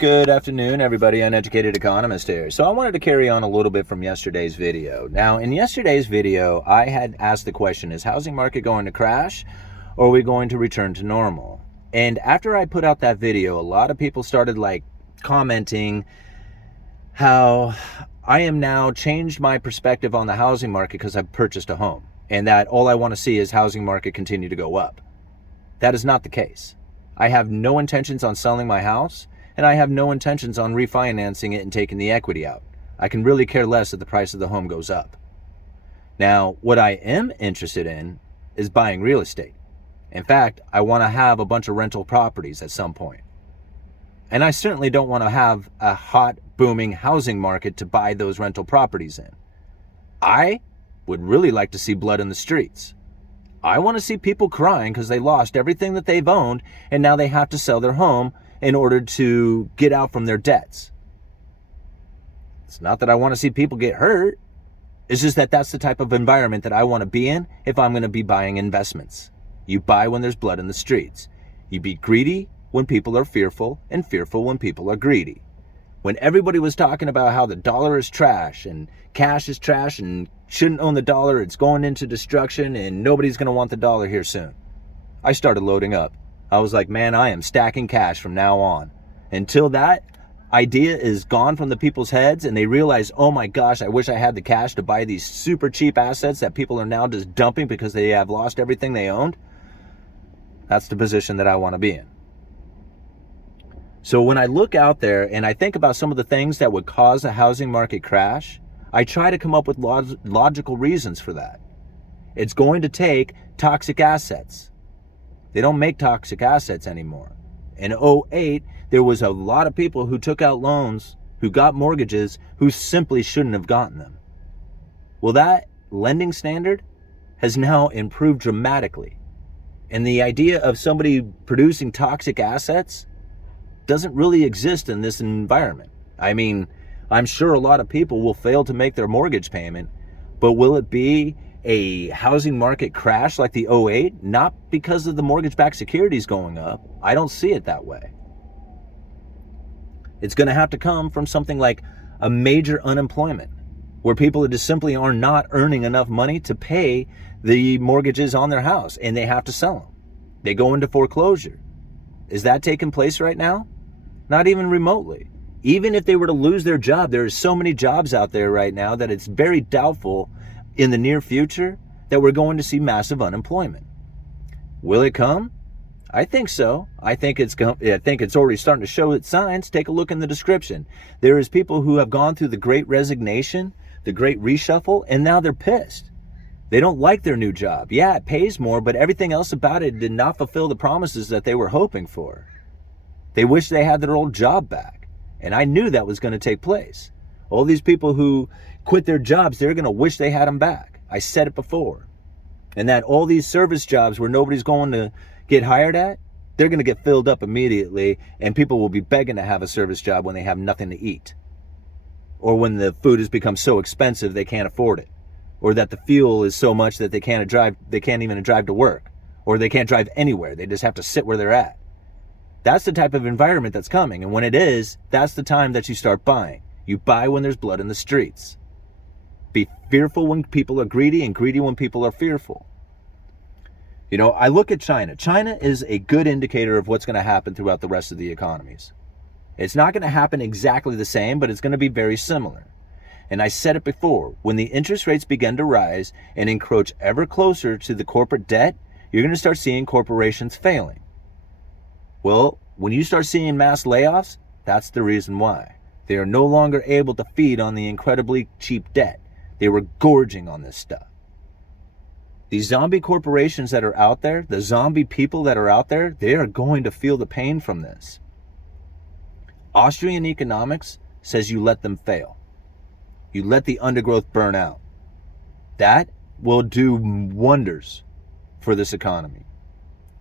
Good afternoon, everybody. Uneducated economist here. So I wanted to carry on a little bit from yesterday's video. Now, in yesterday's video, I had asked the question, is housing market going to crash or are we going to return to normal? And after I put out that video, a lot of people started commenting how I am now changed my perspective on the housing market because I've purchased a home and that all I want to see is housing market continue to go up. That is not the case. I have no intentions on selling my house, and I have no intentions on refinancing it and taking the equity out. I can really care less if the price of the home goes up. Now, what I am interested in is buying real estate. In fact, I want to have a bunch of rental properties at some point. And I certainly don't want to have a hot, booming housing market to buy those rental properties in. I would really like to see blood in the streets. I want to see people crying because they lost everything that they've owned and now they have to sell their home in order to get out from their debts. It's not that I want to see people get hurt. It's just that that's the type of environment that I want to be in if I'm going to be buying investments. You buy when there's blood in the streets. You be greedy when people are fearful and fearful when people are greedy. When everybody was talking about how the dollar is trash and cash is trash and shouldn't own the dollar, it's going into destruction and nobody's going to want the dollar here soon, I started loading up. I was like, man, I am stacking cash from now on. Until that idea is gone from the people's heads and they realize, oh my gosh, I wish I had the cash to buy these super cheap assets that people are now just dumping because they have lost everything they owned. That's the position that I want to be in. So when I look out there and I think about some of the things that would cause a housing market crash, I try to come up with logical reasons for that. It's going to take toxic assets. They don't make toxic assets anymore. In 2008, there was a lot of people who took out loans, who got mortgages, who simply shouldn't have gotten them. Well, that lending standard has now improved dramatically. And the idea of somebody producing toxic assets doesn't really exist in this environment. I mean, I'm sure a lot of people will fail to make their mortgage payment, but will it be a housing market crash like the 2008? Not because of the mortgage-backed securities going up. I don't see it that way. It's going to have to come from something like a major unemployment, where people just simply are not earning enough money to pay the mortgages on their house, and they have to sell them. They go into foreclosure. Is that taking place right now? Not even remotely. Even if they were to lose their job, there are so many jobs out there right now that it's very doubtful in the near future that we're going to see massive unemployment. Will it come? I think so. I think it's already starting to show its signs. Take a look in the description. There is people who have gone through the Great Resignation, the Great Reshuffle, and now they're pissed. They don't like their new job. Yeah, it pays more, but everything else about it did not fulfill the promises that they were hoping for. They wish they had their old job back. And I knew that was going to take place. All these people who quit their jobs, they're going to wish they had them back. I said it before. And that all these service jobs where nobody's going to get hired at, they're going to get filled up immediately, and people will be begging to have a service job when they have nothing to eat. Or when the food has become so expensive they can't afford it. Or that the fuel is so much that they can't even drive to work. Or they can't drive anywhere. They just have to sit where they're at. That's the type of environment that's coming. And when it is, that's the time that you start buying. You buy when there's blood in the streets. Be fearful when people are greedy and greedy when people are fearful. You know, I look at China. China is a good indicator of what's going to happen throughout the rest of the economies. It's not going to happen exactly the same, but it's going to be very similar. And I said it before, when the interest rates begin to rise and encroach ever closer to the corporate debt, you're going to start seeing corporations failing. Well, when you start seeing mass layoffs, that's the reason why. They are no longer able to feed on the incredibly cheap debt. They were gorging on this stuff. These zombie corporations that are out there, the zombie people that are out there, they are going to feel the pain from this. Austrian economics says you let them fail. You let the undergrowth burn out. That will do wonders for this economy.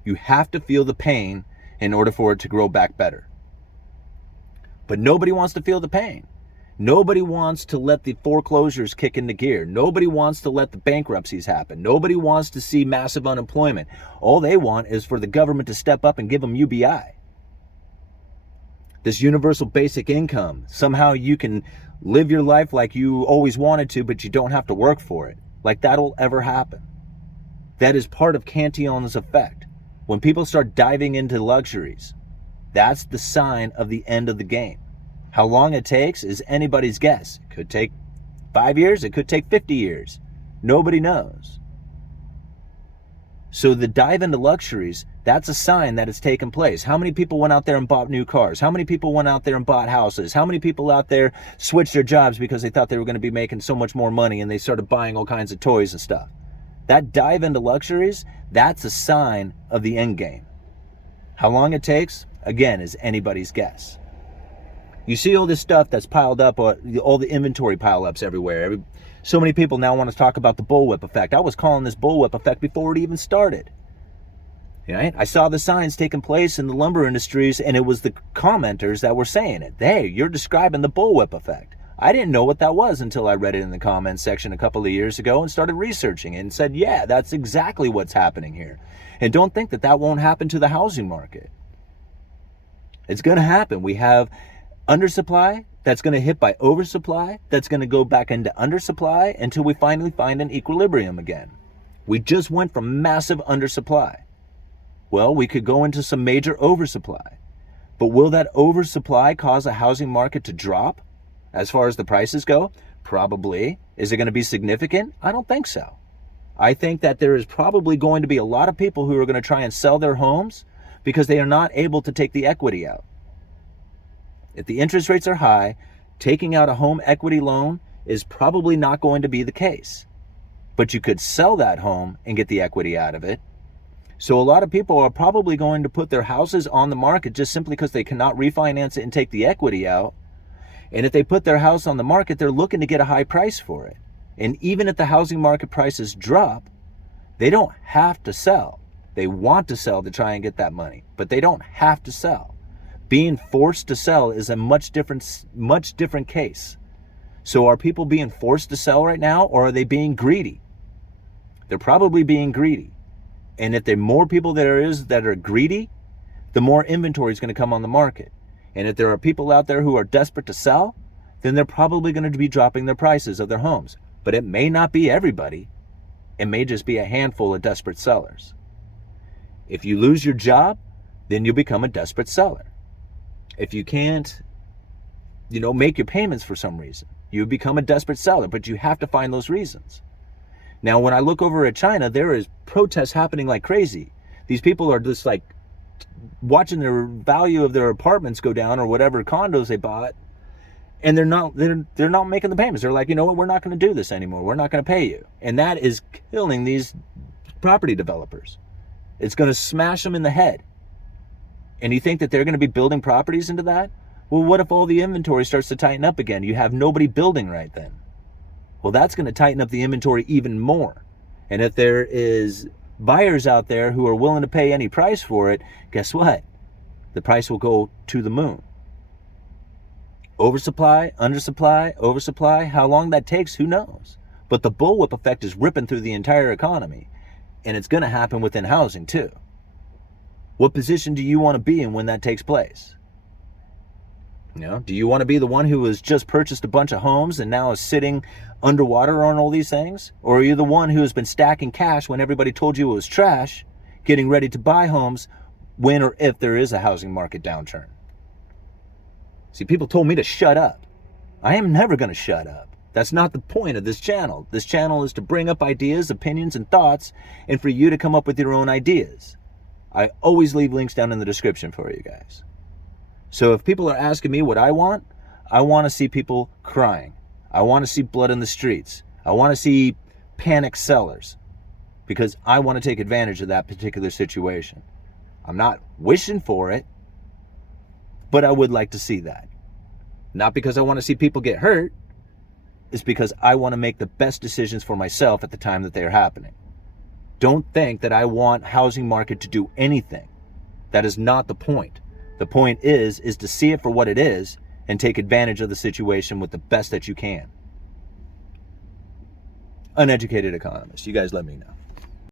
You have to feel the pain in order for it to grow back better. But nobody wants to feel the pain. Nobody wants to let the foreclosures kick into gear. Nobody wants to let the bankruptcies happen. Nobody wants to see massive unemployment. All they want is for the government to step up and give them UBI. This universal basic income. Somehow you can live your life like you always wanted to, but you don't have to work for it. Like that'll ever happen. That is part of Cantillon's effect. When people start diving into luxuries, that's the sign of the end of the game. How long it takes is anybody's guess. It could take 5 years, it could take 50 years. Nobody knows. So the dive into luxuries, that's a sign that it's taken place. How many people went out there and bought new cars? How many people went out there and bought houses? How many people out there switched their jobs because they thought they were going to be making so much more money and they started buying all kinds of toys and stuff? That dive into luxuries, that's a sign of the end game. How long it takes, again, is anybody's guess. You see all this stuff that's piled up, all the inventory pile-ups everywhere. So many people now want to talk about the bullwhip effect. I was calling this bullwhip effect before it even started. Right? I saw the signs taking place in the lumber industries, and it was the commenters that were saying it. Hey, you're describing the bullwhip effect. I didn't know what that was until I read it in the comments section a couple of years ago and started researching it and said, yeah, that's exactly what's happening here. And don't think that that won't happen to the housing market. It's going to happen. We have undersupply that's going to hit by oversupply, that's going to go back into undersupply until we finally find an equilibrium again. We just went from massive undersupply. Well, we could go into some major oversupply. But will that oversupply cause a housing market to drop as far as the prices go? Probably. Is it going to be significant? I don't think so. I think that there is probably going to be a lot of people who are going to try and sell their homes because they are not able to take the equity out. If the interest rates are high, taking out a home equity loan is probably not going to be the case. But you could sell that home and get the equity out of it. So a lot of people are probably going to put their houses on the market just simply because they cannot refinance it and take the equity out. And if they put their house on the market, they're looking to get a high price for it. And even if the housing market prices drop, they don't have to sell. They want to sell to try and get that money, but they don't have to sell. Being forced to sell is a much different case. So are people being forced to sell right now, or are they being greedy? They're probably being greedy. And if there are more people that are greedy, the more inventory is going to come on the market. And if there are people out there who are desperate to sell, then they're probably going to be dropping their prices of their homes. But it may not be everybody. It may just be a handful of desperate sellers. If you lose your job, then you'll become a desperate seller. If you can't, make your payments for some reason, you become a desperate seller, but you have to find those reasons. Now, when I look over at China, there is protests happening like crazy. These people are just like watching their value of their apartments go down or whatever condos they bought, and they're not making the payments. They're like, you know what, we're not going to do this anymore. We're not going to pay you. And that is killing these property developers. It's going to smash them in the head. And you think that they're going to be building properties into that? Well, what if all the inventory starts to tighten up again? You have nobody building right then. Well, that's going to tighten up the inventory even more. And if there is buyers out there who are willing to pay any price for it, guess what? The price will go to the moon. Oversupply, undersupply, oversupply, how long that takes, who knows? But the bullwhip effect is ripping through the entire economy. And it's going to happen within housing too. What position do you want to be in when that takes place? Do you want to be the one who has just purchased a bunch of homes and now is sitting underwater on all these things? Or are you the one who has been stacking cash when everybody told you it was trash, getting ready to buy homes when or if there is a housing market downturn? See, people told me to shut up. I am never going to shut up. That's not the point of this channel. This channel is to bring up ideas, opinions, and thoughts, and for you to come up with your own ideas. I always leave links down in the description for you guys. So if people are asking me what I want to see people crying. I want to see blood in the streets. I want to see panic sellers because I want to take advantage of that particular situation. I'm not wishing for it, but I would like to see that. Not because I want to see people get hurt. It's because I want to make the best decisions for myself at the time that they are happening. Don't think that I want housing market to do anything. That is not the point. The point is to see it for what it is and take advantage of the situation with the best that you can. Uneducated economist, you guys let me know.